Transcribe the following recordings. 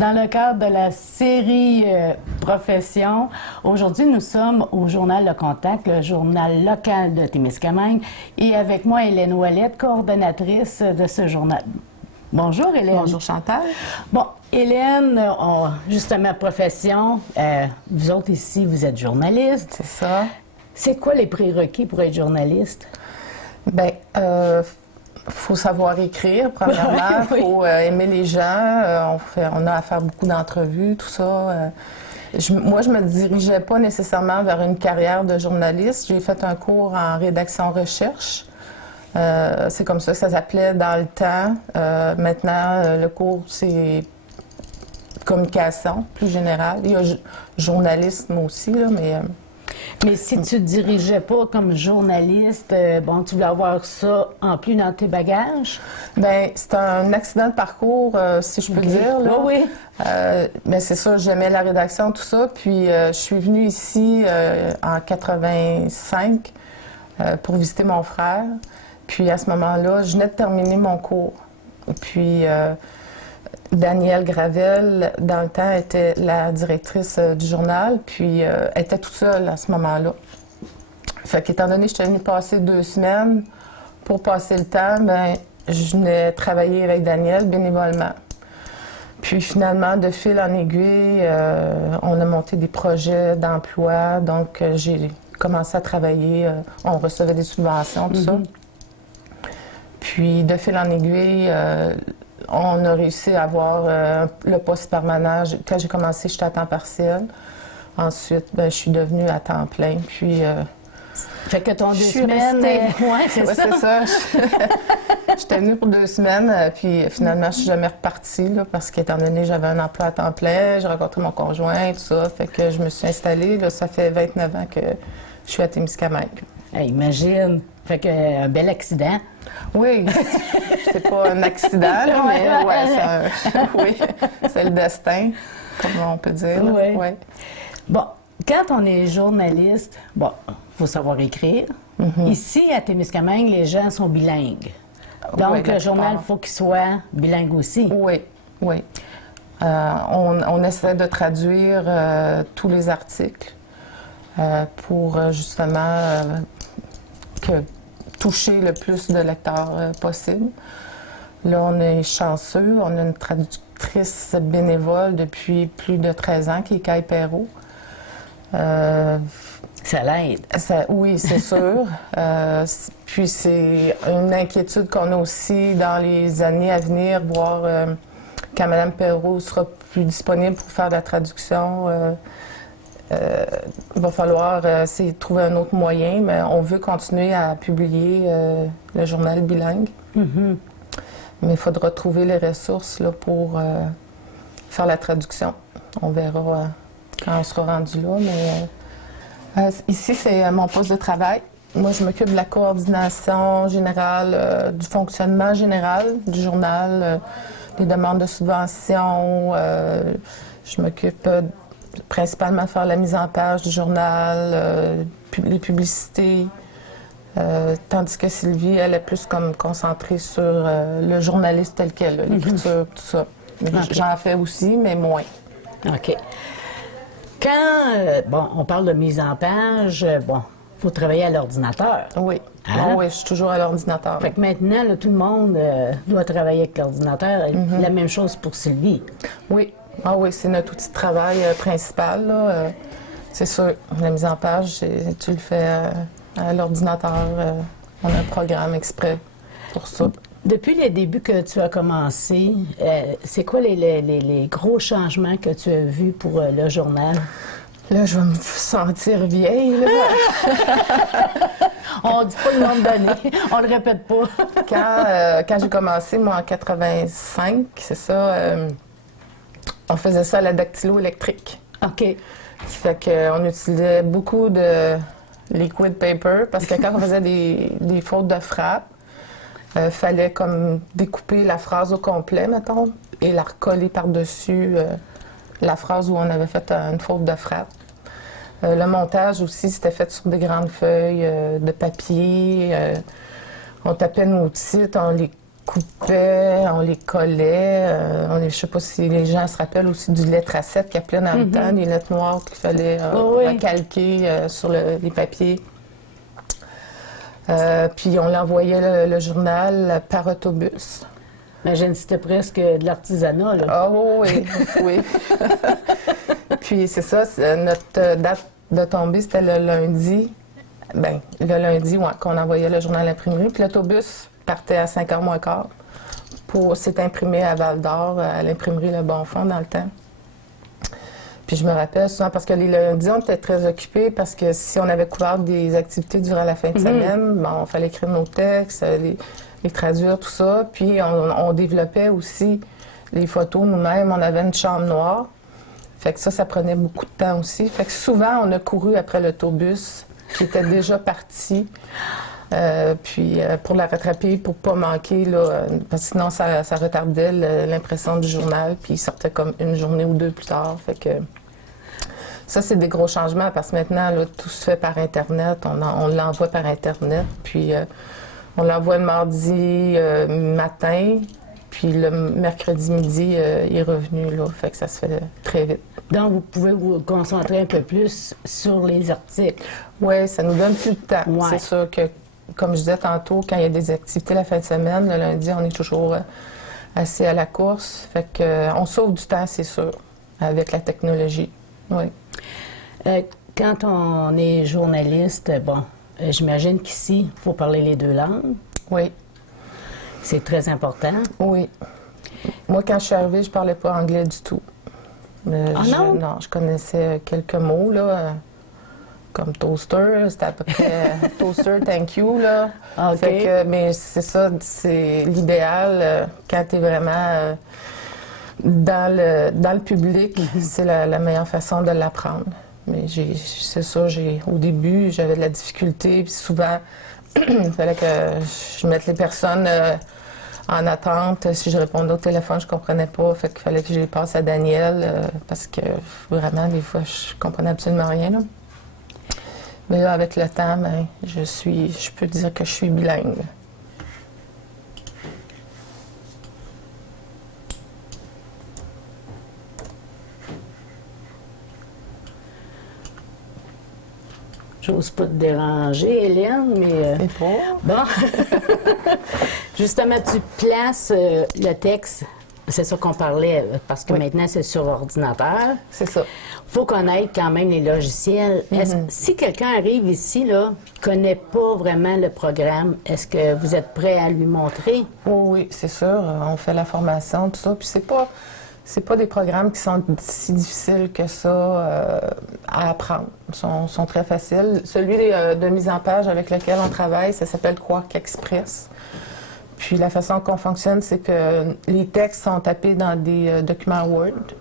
Dans le cadre de la série Profession, aujourd'hui, nous sommes au Journal Le Contact, le journal local de Témiscamingue, et avec moi, Hélène Ouellette, coordonnatrice de ce journal. Bonjour, Hélène. Bonjour, Chantal. Bon, Hélène, justement, Profession, vous autres ici, vous êtes journaliste. C'est ça. C'est quoi les prérequis pour être journaliste? Bien, faut savoir écrire, premièrement. Il Oui. faut aimer les gens. On a à faire beaucoup d'entrevues, tout ça. Moi, je me dirigeais pas nécessairement vers une carrière de journaliste. J'ai fait un cours en rédaction-recherche. C'est comme ça que ça s'appelait dans le temps. Maintenant, le cours, c'est communication, plus générale. Il y a journalisme aussi, là, Mais si tu te dirigeais pas comme journaliste, bon, tu voulais avoir ça en plus dans tes bagages? Bien, c'est un accident de parcours, si je peux dire. Là. Oui, oui. Mais c'est ça, j'aimais la rédaction, tout ça. Puis je suis venue ici en 85 pour visiter mon frère. Puis à ce moment-là, je venais de terminer mon cours. Puis Danielle Gravel, dans le temps, était la directrice du journal, puis elle était toute seule à ce moment-là. Fait qu'étant donné que j'étais venue passer 2 semaines, pour passer le temps, bien, je venais travailler avec Danielle bénévolement. Puis finalement, de fil en aiguille, on a monté des projets d'emploi, donc j'ai commencé à travailler, on recevait des subventions, tout ça. Puis de fil en aiguille, on a réussi à avoir le poste permanent. Quand j'ai commencé, j'étais à temps partiel. Ensuite, ben, je suis devenue à temps plein. Puis, fait que ton 2 suis semaines... restée. Ouais, c'est ouais, ça. c'est ça. J'étais venue pour 2 semaines, puis finalement, je suis jamais repartie, là, parce qu'étant donné, j'avais un emploi à temps plein, j'ai rencontré mon conjoint, tout ça. Fait que je me suis installée. Là, ça fait 29 ans que je suis à Témiscamingue. Hey, imagine. Fait que un bel accident. Oui, c'est pas un accident, là, mais ouais, oui, c'est le destin, comme on peut dire. Là. Oui. Ouais. Bon, quand on est journaliste, bon, faut savoir écrire. Ici, à Témiscamingue, les gens sont bilingues. Donc, Oui, le journal, il plupart. faut qu'il soit bilingue aussi. Oui, oui. On essaie de traduire tous les articles pour justement toucher le plus de lecteurs possible. Là, on est chanceux. On a une traductrice bénévole depuis plus de 13 ans qui est Kai Perrault. Ça l'aide. Oui, c'est sûr. Puis c'est une inquiétude qu'on a aussi dans les années à venir, voir quand Mme Perrault sera plus disponible pour faire de la traduction. Il va falloir trouver un autre moyen, mais on veut continuer à publier le journal bilingue. Mais il faudra trouver les ressources là, pour faire la traduction. On verra quand on sera rendu là. Mais ici, c'est mon poste de travail. Moi, je m'occupe de la coordination générale, du fonctionnement général du journal, des demandes de subventions. Je m'occupe principalement de faire la mise en page du journal, les publicités, tandis que Sylvie, elle est plus comme concentrée sur le journaliste tel quel, l'écriture, tout ça. Okay. J'en fais aussi, mais moins. OK. Quand, bon, on parle de mise en page, bon, il faut travailler à l'ordinateur. Oui. Hein? Oui, je suis toujours à l'ordinateur. Fait que maintenant, là, tout le monde doit travailler avec l'ordinateur. La même chose pour Sylvie. Oui. Ah oui, c'est notre outil de travail principal. Là. C'est sûr, la mise en page, tu le fais à l'ordinateur. On a un programme exprès pour ça. Depuis les débuts que tu as commencé, c'est quoi les gros changements que tu as vus pour le journal? Là, je vais me sentir vieille. Là. On dit pas le nom donné, on le répète pas. Quand j'ai commencé, moi, en 85, c'est ça, on faisait ça à la dactylo électrique. OK. Fait qu'on utilisait beaucoup de liquid paper parce que quand on faisait des fautes de frappe, fallait comme découper la phrase au complet, mettons, et la recoller par-dessus la phrase où on avait fait une faute de frappe. Le montage aussi, c'était fait sur des grandes feuilles de papier. On tapait nos titres, on les coupait, on les collait. Je ne sais pas si les gens se rappellent aussi du lettre à 7 qu'il appelait dans le temps, les lettres noires qu'il fallait recalquer sur les papiers. Puis on l'envoyait le journal par autobus. Imagine, c'était presque de l'artisanat, là. Ah oui, oui. Puis c'est ça, notre date de tombée, c'était le lundi. Bien, le lundi, qu'on envoyait le journal à l'imprimerie. Puis l'autobus partait à 5h moins quart pour s'être imprimé à Val-d'Or, à l'imprimerie Le Bonfond dans le temps. Puis je me rappelle souvent, parce que les lundis, on était très occupés, parce que si on avait couvert des activités durant la fin de semaine, bon, il fallait écrire nos textes, les traduire, tout ça. Puis on développait aussi les photos nous-mêmes. On avait une chambre noire. Fait que ça prenait beaucoup de temps aussi. Fait que souvent, on a couru après l'autobus qui était déjà parti. Puis pour la rattraper, pour pas manquer, là, parce que sinon, ça retardait l'impression du journal. Puis il sortait comme une journée ou deux plus tard. Fait que ça, c'est des gros changements parce que maintenant, là, tout se fait par Internet. On l'envoie par Internet. Puis on l'envoie le mardi matin. Puis le mercredi midi, il est revenu, là. Fait que ça se fait très vite. Donc, vous pouvez vous concentrer un peu plus sur les articles. Oui, ça nous donne plus de temps. Ouais. C'est sûr que, comme je disais tantôt, quand il y a des activités la fin de semaine, le lundi, on est toujours assis à la course. Fait que on sauve du temps, c'est sûr, avec la technologie. Oui. Quand on est journaliste, bon, j'imagine qu'ici, il faut parler les deux langues. Oui. C'est très important. Oui. Moi, quand je suis arrivée, je parlais pas anglais du tout. Non? Non, je connaissais quelques mots, là, comme toaster, c'était à peu près toaster, thank you, là. OK. Fait que, mais c'est ça, c'est l'idéal quand tu es vraiment dans le public, c'est la meilleure façon de l'apprendre. Mais c'est ça, au début, j'avais de la difficulté, puis souvent, il fallait que je mette les personnes en attente. Si je répondais au téléphone, je comprenais pas. Fait qu'il fallait que je les passe à Daniel parce que vraiment, des fois, je comprenais absolument rien. Là. Mais là, avec le temps, ben, je peux dire que je suis bilingue. J'ose pas te déranger, Hélène, mais... C'est pas. Bon. Justement, tu places le texte, c'est ça qu'on parlait, parce que maintenant, c'est sur ordinateur. C'est ça. Il faut connaître quand même les logiciels. Si quelqu'un arrive ici, là, ne connaît pas vraiment le programme, est-ce que vous êtes prêt à lui montrer? Oui, c'est sûr. On fait la formation, tout ça. Puis c'est pas des programmes qui sont si difficiles que ça à apprendre. Ils sont très faciles. Celui de mise en page avec lequel on travaille, ça s'appelle Quark Express. Puis la façon qu'on fonctionne, c'est que les textes sont tapés dans des documents Word.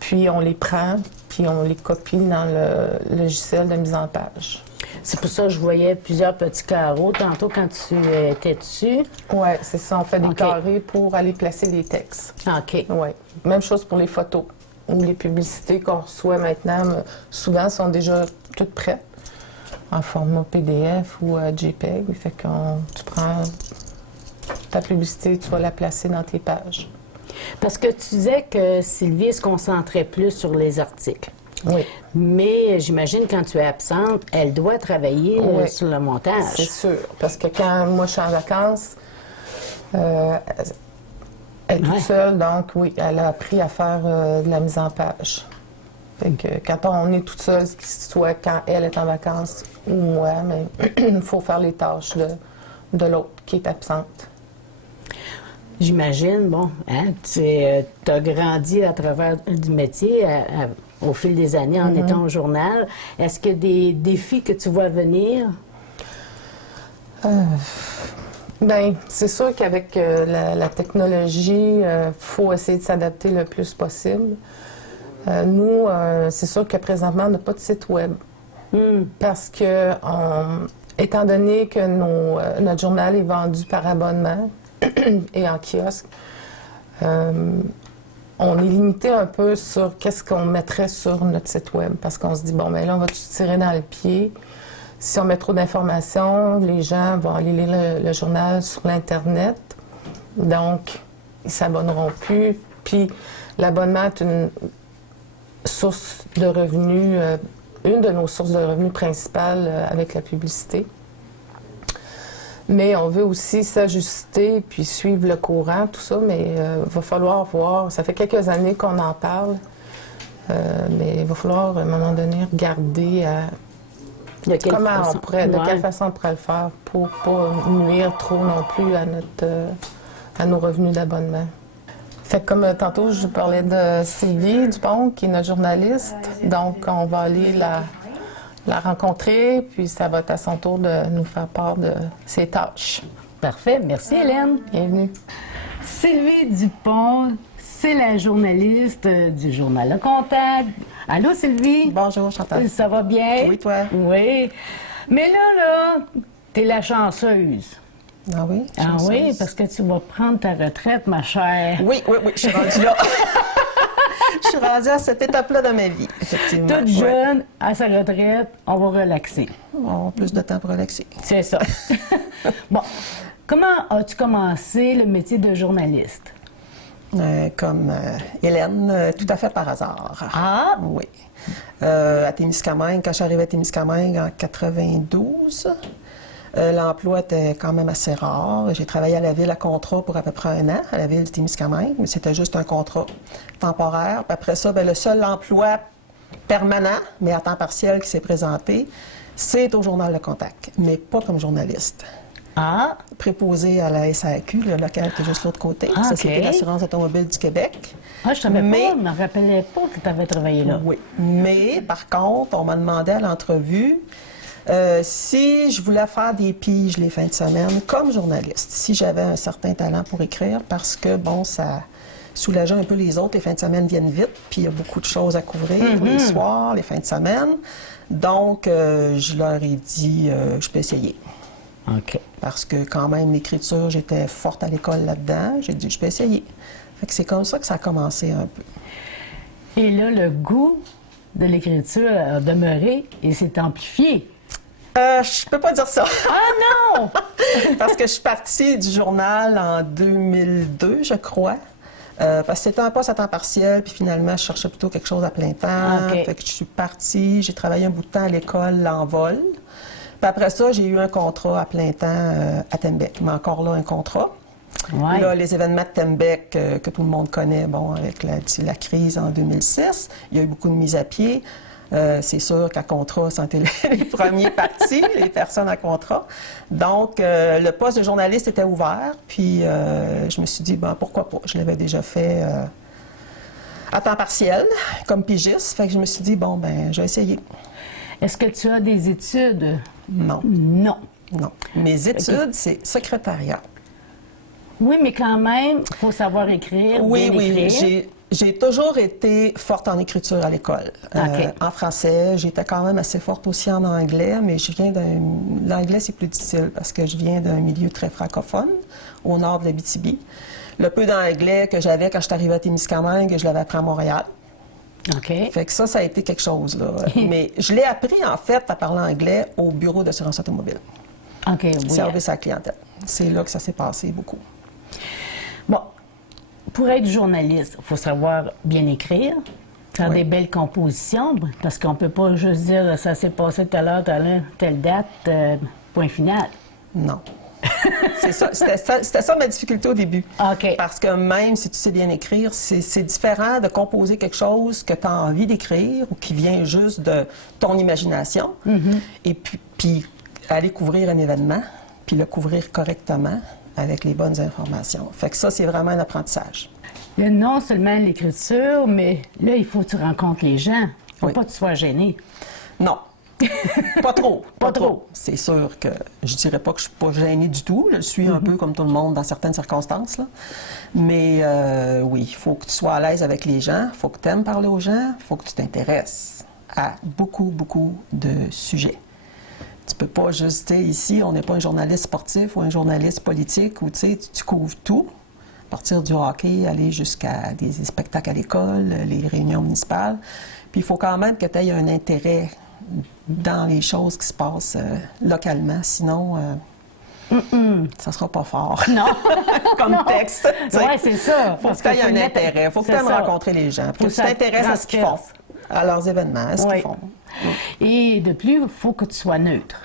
Puis on les prend, puis on les copie dans le logiciel de mise en page. C'est pour ça que je voyais plusieurs petits carreaux tantôt quand tu étais dessus. Oui, c'est ça. On fait des carrés pour aller placer les textes. OK. Oui. Même chose pour les photos ou les publicités qu'on reçoit maintenant. Souvent, sont déjà toutes prêtes en format PDF ou JPEG. Fait que tu prends ta publicité, tu vas la placer dans tes pages. Parce que tu disais que Sylvie se concentrait plus sur les articles. Oui. Mais j'imagine quand tu es absente, elle doit travailler sur le montage. C'est sûr. Parce que quand moi je suis en vacances, elle est toute seule, donc oui, elle a appris à faire de la mise en page. Fait que quand on est toute seule, soit quand elle est en vacances ou moi, mais il faut faire les tâches de l'autre qui est absente. J'imagine, bon, hein, tu as grandi à travers du métier au fil des années en étant au journal. Est-ce qu'il y a des défis que tu vois venir? Bien, c'est sûr qu'avec la technologie, il faut essayer de s'adapter le plus possible. Nous, c'est sûr que présentement, on n'a pas de site web. Parce que, étant donné que notre journal est vendu par abonnement et en kiosque, on est limité un peu sur qu'est-ce qu'on mettrait sur notre site web. Parce qu'on se dit, bon, bien là, on va tout tirer dans le pied. Si on met trop d'informations, les gens vont aller lire le journal sur l'Internet. Donc, ils ne s'abonneront plus. Puis, l'abonnement est une source de revenus, une de nos sources de revenus principales avec la publicité. Mais on veut aussi s'ajuster puis suivre le courant, tout ça, mais il va falloir voir. Ça fait quelques années qu'on en parle, mais il va falloir à un moment donné regarder de quelle façon on pourrait le faire pour pas nuire trop non plus à nos revenus d'abonnement. Fait que comme tantôt, je parlais de Sylvie Dupont, qui est notre journaliste. Donc, on va aller la rencontrer, puis ça va être à son tour de nous faire part de ses tâches. Parfait. Merci, Hélène. Bienvenue. Sylvie Dupont, c'est la journaliste du Journal Le Contact. Allô, Sylvie? Bonjour, Chantal. Ça va bien? Oui, toi? Oui. Mais là, t'es la chanceuse. Ah oui? Ah oui, parce que tu vas prendre ta retraite, ma chère. Oui, je suis rendue là. Je suis rendue à cette étape-là de ma vie, effectivement. Toute jeune, à sa retraite, on va relaxer. On a plus de temps pour relaxer. C'est ça. Bon, comment as-tu commencé le métier de journaliste? Comme Hélène, tout à fait par hasard. Ah! Oui. À Témiscamingue, quand je suis arrivée à Témiscamingue en 92, l'emploi était quand même assez rare. J'ai travaillé à la ville à contrat pour à peu près 1 an, à la ville de Témiscamingue, mais c'était juste un contrat temporaire. Puis après ça, le seul emploi permanent, mais à temps partiel, qui s'est présenté, c'est au Journal Le Contact, mais pas comme journaliste. Ah! Préposé à la SAQ, le local qui est juste l'autre côté, Ah, Société OK. d'assurance automobile du Québec. Ah, je savais Mais- pas, je me rappelais pas que tu avais travaillé là. Oui. Mais, par contre, on m'a demandé à l'entrevue si je voulais faire des piges les fins de semaine comme journaliste, si j'avais un certain talent pour écrire, parce que, bon, ça soulageait un peu les autres. Les fins de semaine viennent vite, puis il y a beaucoup de choses à couvrir, les soirs, les fins de semaine. Donc, je leur ai dit, je peux essayer. OK. Parce que quand même, l'écriture, j'étais forte à l'école là-dedans. J'ai dit, je peux essayer. Fait que c'est comme ça que ça a commencé un peu. Et là, le goût de l'écriture a demeuré et s'est amplifié. Je peux pas dire ça. Ah non! Parce que je suis partie du journal en 2002, je crois. Parce que c'était un poste à temps partiel, puis finalement, je cherchais plutôt quelque chose à plein temps. OK. Fait que je suis partie, j'ai travaillé un bout de temps à l'école en vol. Puis après ça, j'ai eu un contrat à plein temps à Tembec. Mais encore là, un contrat. Ouais. Là, les événements de Tembec que tout le monde connaît, bon, avec la crise en 2006, il y a eu beaucoup de mises à pied. C'est sûr qu'à contrat, ça a été les premiers partis, les personnes à contrat. Donc, le poste de journaliste était ouvert, puis je me suis dit, ben pourquoi pas? Je l'avais déjà fait à temps partiel, comme pigiste, fait que je me suis dit, bon, ben je vais essayer. Est-ce que tu as des études? Non, Non. non. Mes études, c'est secrétariat. Oui, mais quand même, il faut savoir écrire, Oui, bien oui, écrire. j'ai toujours été forte en écriture à l'école. OK. En français, j'étais quand même assez forte aussi en anglais, mais l'anglais, c'est plus difficile parce que je viens d'un milieu très francophone, au nord de l'Abitibi. Le peu d'anglais que j'avais quand je suis arrivée à Témiscamingue, je l'avais appris à Montréal. OK. Fait que ça a été quelque chose, là. Mais je l'ai appris, en fait, à parler anglais au bureau d'assurance automobile. OK, oui. Service à la clientèle. C'est là que ça s'est passé beaucoup. Bon, pour être journaliste, il faut savoir bien écrire, faire Oui. des belles compositions, parce qu'on peut pas juste dire ça s'est passé tout à l'heure, telle date, point final. Non. C'est ça. C'était ça ma difficulté au début. OK. Parce que même si tu sais bien écrire, c'est différent de composer quelque chose que tu as envie d'écrire ou qui vient juste de ton imagination. Et puis aller couvrir un événement, puis le couvrir correctement avec les bonnes informations. Fait que ça, c'est vraiment un apprentissage. Là, non seulement l'écriture, mais là, il faut que tu rencontres les gens. Il ne faut Oui. pas que tu sois gêné. Non. Pas trop. Pas trop. C'est sûr que je dirais pas que je suis pas gênée du tout. Je suis un peu comme tout le monde dans certaines circonstances. Là. Mais oui, il faut que tu sois à l'aise avec les gens. Il faut que tu aimes parler aux gens. Il faut que tu t'intéresses à beaucoup, beaucoup de sujets. Tu peux pas juste, ici, on n'est pas un journaliste sportif ou un journaliste politique où tu couvres tout. À partir du hockey, aller jusqu'à des spectacles à l'école, les réunions municipales. Puis il faut quand même que tu aies un intérêt dans les choses qui se passent localement. Sinon, Ça sera pas fort. Non. Comme Non. texte. Oui, c'est ça. Faut qu'il y ait un intérêt. Faut que tu aimes rencontrer les gens. Faut que tu t'intéresses à ce qu'ils font, à leurs événements, à ce qu'ils font. Et de plus, il faut que tu sois neutre.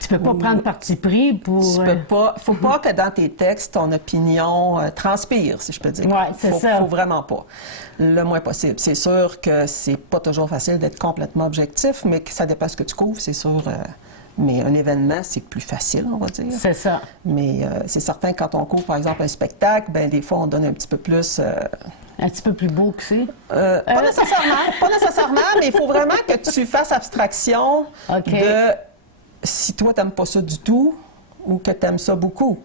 Tu peux pas prendre parti pris pour... Tu peux pas... Faut pas que dans tes textes, ton opinion transpire, si je peux dire. Oui, c'est ça. Faut vraiment pas. Le moins possible. C'est sûr que c'est pas toujours facile d'être complètement objectif, mais que ça dépend ce que tu couvres, c'est sûr... mais un événement, c'est plus facile, on va dire. C'est ça. Mais c'est certain que quand on couvre, par exemple, un spectacle, ben des fois, on donne un petit peu plus... Un petit peu plus beau que c'est? Pas nécessairement, mais il faut vraiment que tu fasses abstraction de si toi, tu n'aimes pas ça du tout ou que tu aimes ça beaucoup.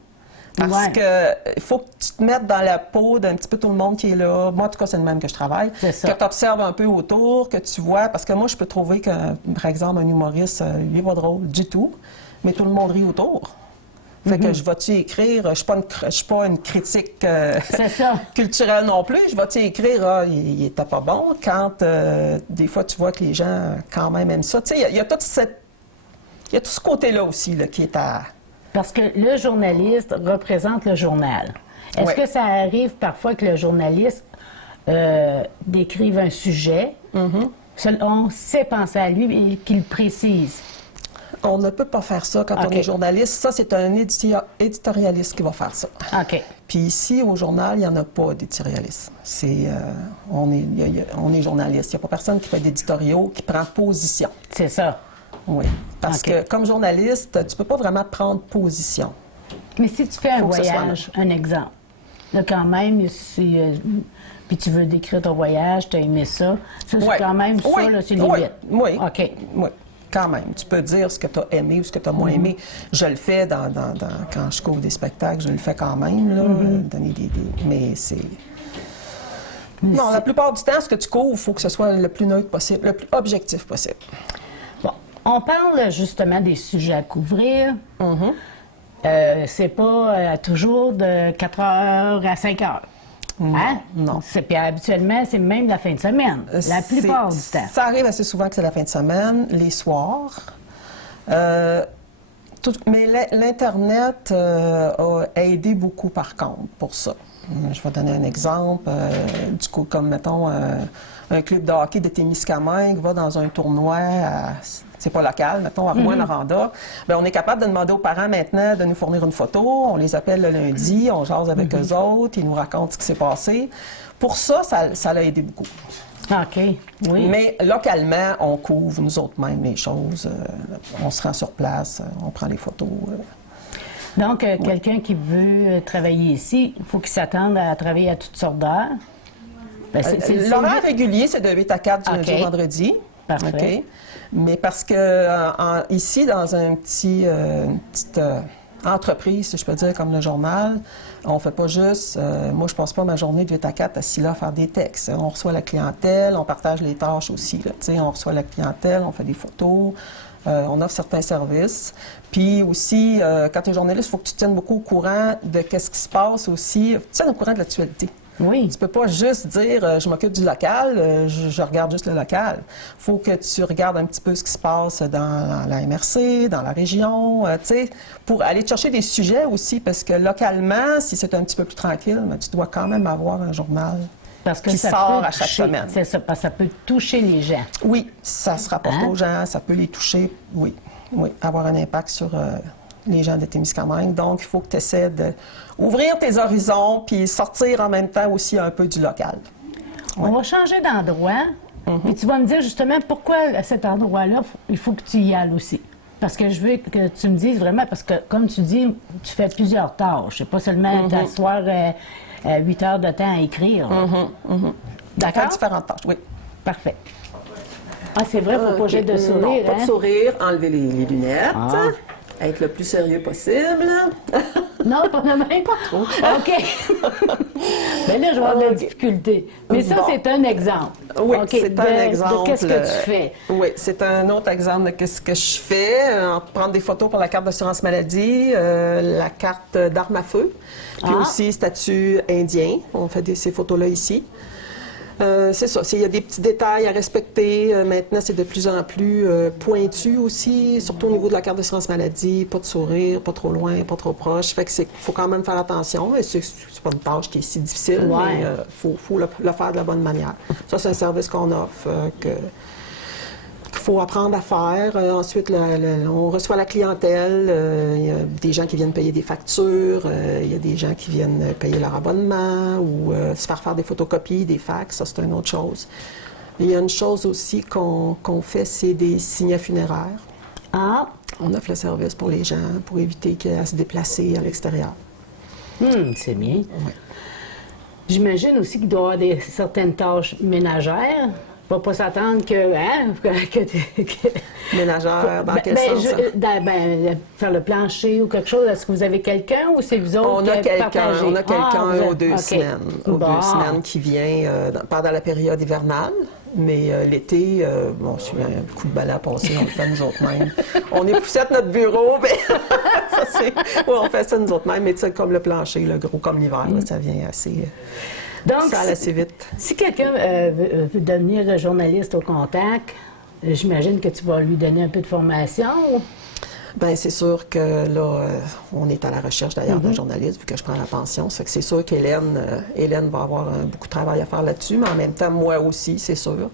Parce que il faut que tu te mettes dans la peau d'un petit peu tout le monde qui est là. Moi, en tout cas, c'est le même que je travaille. Que tu observes un peu autour, que tu vois. Parce que moi, je peux trouver que, par exemple, un humoriste, il n'est pas drôle du tout, mais tout le monde rit autour. Fait que je vais-tu écrire, je suis pas une critique culturelle non plus, je vais-tu écrire, il était pas bon, quand des fois tu vois que les gens quand même aiment ça. Tu sais, il y a tout ce côté-là aussi là, qui est à... Parce que le journaliste représente le journal. Est-ce que ça arrive parfois que le journaliste décrive un sujet, on sait penser à lui et qu'il précise? On ne peut pas faire ça quand on est journaliste. Ça, c'est un éditorialiste qui va faire ça. OK. Puis ici, au journal, il n'y en a pas d'éditorialiste. On est journaliste. Il n'y a pas personne qui fait d'éditoriaux, qui prend position. C'est ça. Oui. Parce que comme journaliste, tu ne peux pas vraiment prendre position. Mais si tu fais un voyage, un exemple, là, quand même, puis tu veux décrire ton voyage, tu as aimé ça, c'est quand même ça, là, c'est limite. Oui. OK. Oui. Quand même. Tu peux dire ce que tu as aimé ou ce que tu as moins aimé. Je le fais quand je couvre des spectacles, je le fais quand même, là, donner des... Mais c'est... Non, la plupart du temps, ce que tu couvres, il faut que ce soit le plus neutre possible, le plus objectif possible. Bon. On parle justement des sujets à couvrir. C'est pas toujours de 4 heures à 5 heures. Non. Puis habituellement, c'est même la fin de semaine, la plupart du temps. Ça arrive assez souvent que c'est la fin de semaine, les soirs. Mais l'Internet a aidé beaucoup, par contre, pour ça. Je vais donner un exemple. Du coup, comme, mettons, un club de hockey de Témiscamingue va dans un tournoi c'est pas local, mettons, à Rouyn-Noranda, bien, on est capable de demander aux parents maintenant de nous fournir une photo. On les appelle le lundi, on jase avec eux autres, ils nous racontent ce qui s'est passé. Pour ça, ça l'a aidé beaucoup. OK, oui. Mais localement, on couvre nous autres mêmes les choses. On se rend sur place, on prend les photos. Donc, quelqu'un qui veut travailler ici, il faut qu'il s'attende à travailler à toutes sortes d'heures. L'horaire régulier, c'est de 8 à 4 du lundi au vendredi. Parfait. Okay. Mais parce que ici, dans une petite entreprise, si je peux dire, comme le journal, on fait pas juste... moi, je passe pas ma journée de 8 à 4 assis là à faire des textes. On reçoit la clientèle, on partage les tâches aussi. Là, on reçoit la clientèle, on fait des photos, on offre certains services. Puis aussi, quand tu es journaliste, il faut que tu tiennes beaucoup au courant de ce qui se passe aussi. Tu tiennes au courant de l'actualité. Oui. Tu peux pas juste dire je m'occupe du local, je regarde juste le local. Il faut que tu regardes un petit peu ce qui se passe dans la MRC, dans la région, tu sais, pour aller te chercher des sujets aussi, parce que localement, si c'est un petit peu plus tranquille, ben, tu dois quand même avoir un journal qui sort à chaque semaine. C'est ça, parce que ça peut toucher les gens. Oui, ça se rapporte aux gens, ça peut les toucher, oui, avoir un impact sur... les gens de Témiscamingue. Donc, il faut que tu essaies d'ouvrir tes horizons puis sortir en même temps aussi un peu du local. Ouais. On va changer d'endroit. Puis tu vas me dire justement pourquoi à cet endroit-là, il faut que tu y ailles aussi. Parce que je veux que tu me dises vraiment, parce que comme tu dis, tu fais plusieurs tâches. C'est pas seulement t'asseoir 8 heures de temps à écrire. D'accord? Différentes tâches, oui. Parfait. Ah, c'est vrai, il ne faut pas jeter de sourire. Non, pas de sourire, enlever les lunettes. Être le plus sérieux possible. Non, pas de même. Pas trop. OK. Mais là, je vais avoir de la difficulté. Mais ça, c'est un exemple. Oui, c'est un exemple. De qu'est-ce que tu fais? Oui, c'est un autre exemple de qu'est-ce que je fais. Prendre des photos pour la carte d'assurance maladie, la carte d'armes à feu, puis aussi statut indien. On fait ces photos-là ici. C'est ça. Il y a des petits détails à respecter. Maintenant, c'est de plus en plus pointu aussi, surtout au niveau de la carte d'assurance maladie. Pas de sourire, pas trop loin, pas trop proche. Fait que faut quand même faire attention. Et c'est pas une tâche qui est si difficile, mais faut le faire de la bonne manière. Ça, c'est un service qu'on offre qu'il faut apprendre à faire. Ensuite, on reçoit la clientèle. Il y a des gens qui viennent payer des factures. Il y a des gens qui viennent payer leur abonnement ou se faire des photocopies, des fax. Ça, c'est une autre chose. Il y a une chose aussi qu'on fait, c'est des signets funéraires. Ah! On offre le service pour les gens, pour éviter qu'ils aient à se déplacer à l'extérieur. C'est bien. Ouais. J'imagine aussi qu'il doit y avoir certaines tâches ménagères. Il ne faut pas s'attendre que... Ménagère, dans quel sens? Faire le plancher ou quelque chose. Est-ce que vous avez quelqu'un ou c'est vous autres On a qui partagez? On a quelqu'un aux 2 OK. semaines. Aux 2 semaines qui vient pendant la période hivernale. Mais l'été, c'est un coup de balai à passer, on le fait nous autres mêmes. On époussette notre bureau, mais on fait ça nous autres mêmes. Mais tu sais, comme le plancher, le gros comme l'hiver, là, ça vient assez... Donc, ça allait assez vite. Si quelqu'un veut devenir journaliste au contact, j'imagine que tu vas lui donner un peu de formation. Bien, c'est sûr que là, on est à la recherche d'ailleurs d'un journaliste, vu que je prends la pension. Ça fait que c'est sûr qu'Hélène va avoir beaucoup de travail à faire là-dessus, mais en même temps, moi aussi, c'est sûr.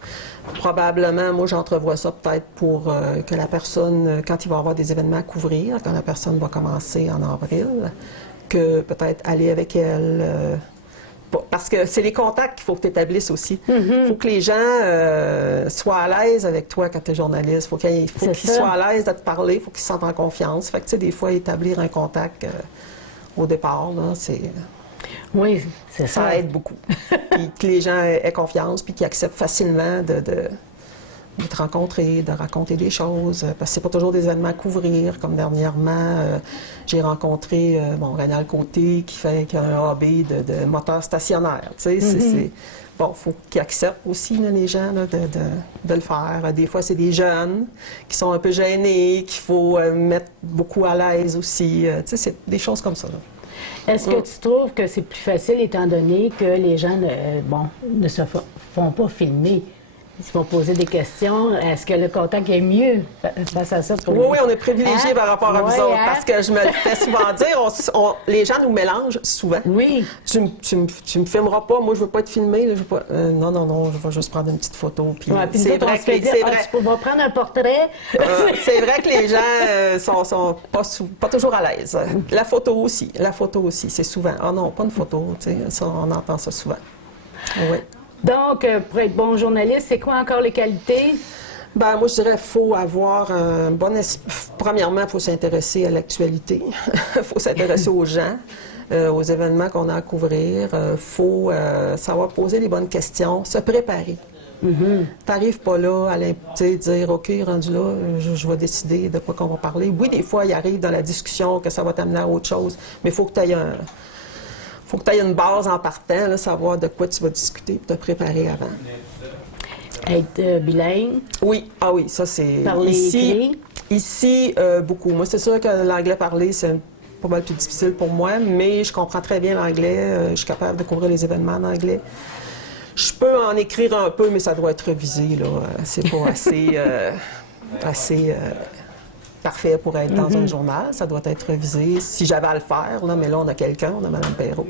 Probablement, moi, j'entrevois ça peut-être pour que la personne, quand il va y avoir des événements à couvrir, quand la personne va commencer en avril, que peut-être aller avec elle... parce que c'est les contacts qu'il faut que tu établisses aussi. Il faut que les gens soient à l'aise avec toi quand tu es journaliste. Il faut qu'ils soient à l'aise de te parler, il faut qu'ils se sentent en confiance. Fait que, tu sais, des fois, établir un contact au départ, là, Oui, c'est ça. Ça aide beaucoup. Puis que les gens aient confiance, puis qu'ils acceptent facilement de te rencontrer, de raconter des choses, parce que c'est pas toujours des événements à couvrir, comme dernièrement, j'ai rencontré Rénal Côté qui a un hobby de moteur stationnaire, tu sais, bon, il faut qu'ils acceptent aussi, là, les gens, là, de le faire. Des fois, c'est des jeunes qui sont un peu gênés, qu'il faut mettre beaucoup à l'aise aussi, tu sais, c'est des choses comme ça, là. Est-ce que tu trouves que c'est plus facile étant donné que les gens ne se font pas filmer? Ils vont poser des questions. Est-ce que le contact est mieux face à ça? Oui, on est privilégiés par rapport à vous autres, parce que je me le fais souvent dire, les gens nous mélangent souvent. Oui. Tu me filmeras pas, moi je veux pas être filmé, là, je veux pas... non, je vais juste prendre une petite photo. Puis c'est vrai que tu vas prendre un portrait. C'est vrai que les gens sont pas toujours à l'aise. La photo aussi, c'est souvent. Ah non, pas une photo, tu sais, ça, on entend ça souvent. Oui. Donc, pour être bon journaliste, c'est quoi encore les qualités? Ben, moi, je dirais qu'il faut avoir un bon esprit. Premièrement, il faut s'intéresser à l'actualité. Il faut s'intéresser aux gens, aux événements qu'on a à couvrir. Il faut savoir poser les bonnes questions, se préparer. Tu n'arrives pas là à dire « OK, rendu là, je vais décider de quoi qu'on va parler ». Oui, des fois, il arrive dans la discussion que ça va t'amener à autre chose, mais il faut que tu aies une base en partant, là, savoir de quoi tu vas discuter, te préparer avant. Être bilingue. Oui, ça c'est... Parler écrit. Ici, beaucoup. Moi, c'est sûr que l'anglais parlé, c'est pas mal plus difficile pour moi, mais je comprends très bien l'anglais. Je suis capable de couvrir les événements en anglais. Je peux en écrire un peu, mais ça doit être révisé, là. C'est pas assez parfait pour être dans un journal. Ça doit être révisé. Si j'avais à le faire, là, mais là, on a quelqu'un, on a Mme Perrault.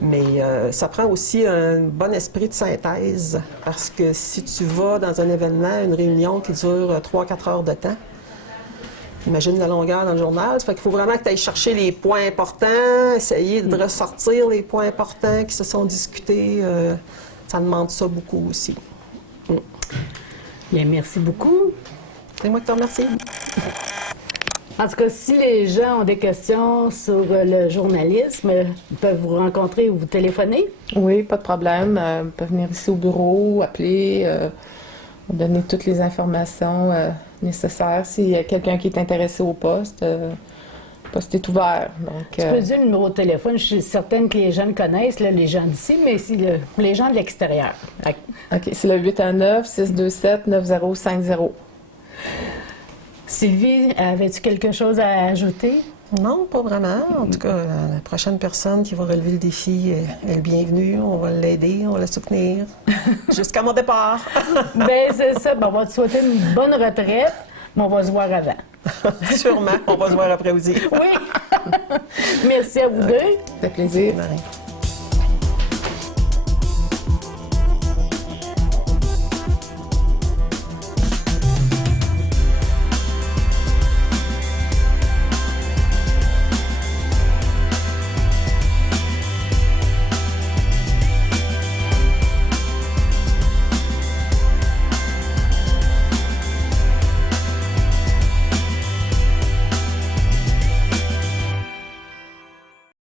Mais ça prend aussi un bon esprit de synthèse, parce que si tu vas dans un événement, une réunion qui dure 3-4 heures de temps, imagine la longueur dans le journal, ça fait qu'il faut vraiment que tu ailles chercher les points importants, essayer de ressortir les points importants qui se sont discutés. Ça demande ça beaucoup aussi. Bien, merci beaucoup. C'est moi qui te remercie. En tout cas, si les gens ont des questions sur le journalisme, ils peuvent vous rencontrer ou vous téléphoner? Oui, pas de problème. Ils peuvent venir ici au bureau, appeler, donner toutes les informations nécessaires. S'il y a quelqu'un qui est intéressé au poste, le poste est ouvert. Donc, tu peux dire le numéro de téléphone. Je suis certaine que les gens le connaissent, là, les gens d'ici, mais c'est pour les gens de l'extérieur. OK, c'est le 819-627-9050. Sylvie, avais-tu quelque chose à ajouter? Non, pas vraiment. En tout cas, la prochaine personne qui va relever le défi est bienvenue. On va l'aider, on va la soutenir jusqu'à mon départ. Bien, c'est ça. Ben, on va te souhaiter une bonne retraite, mais on va se voir avant. Sûrement. On va se voir après aussi. Oui. Merci à vous deux. Ça fait plaisir. Marie.